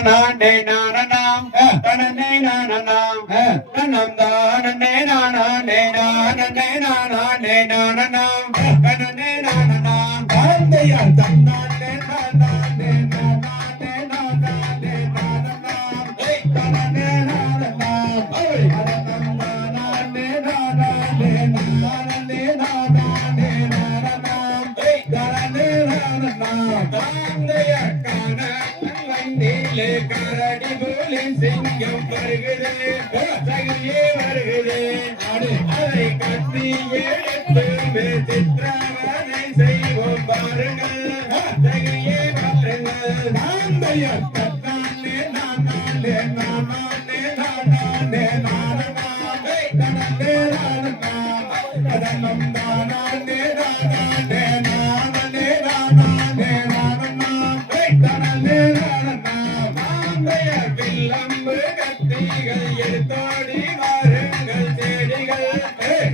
நானே நானாம் தனனே நானாம் தனம் தானே நானே நானே நானே நானாம் தனனே நானாம் தந்தையார் தன்னான் காட்டிலே கரடி போலின் சிங்கம் வருகுது தகுதியே வருகுது அதை கத்தி எடுத்து பேசிட்டு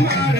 Amen.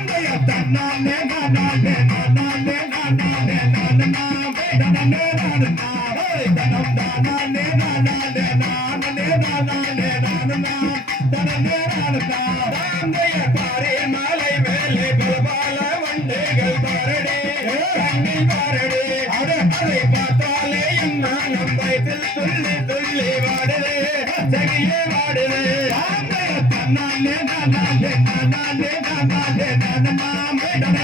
Mama.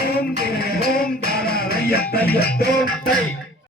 ஓம் ஓம் தாரா ஐயத்தை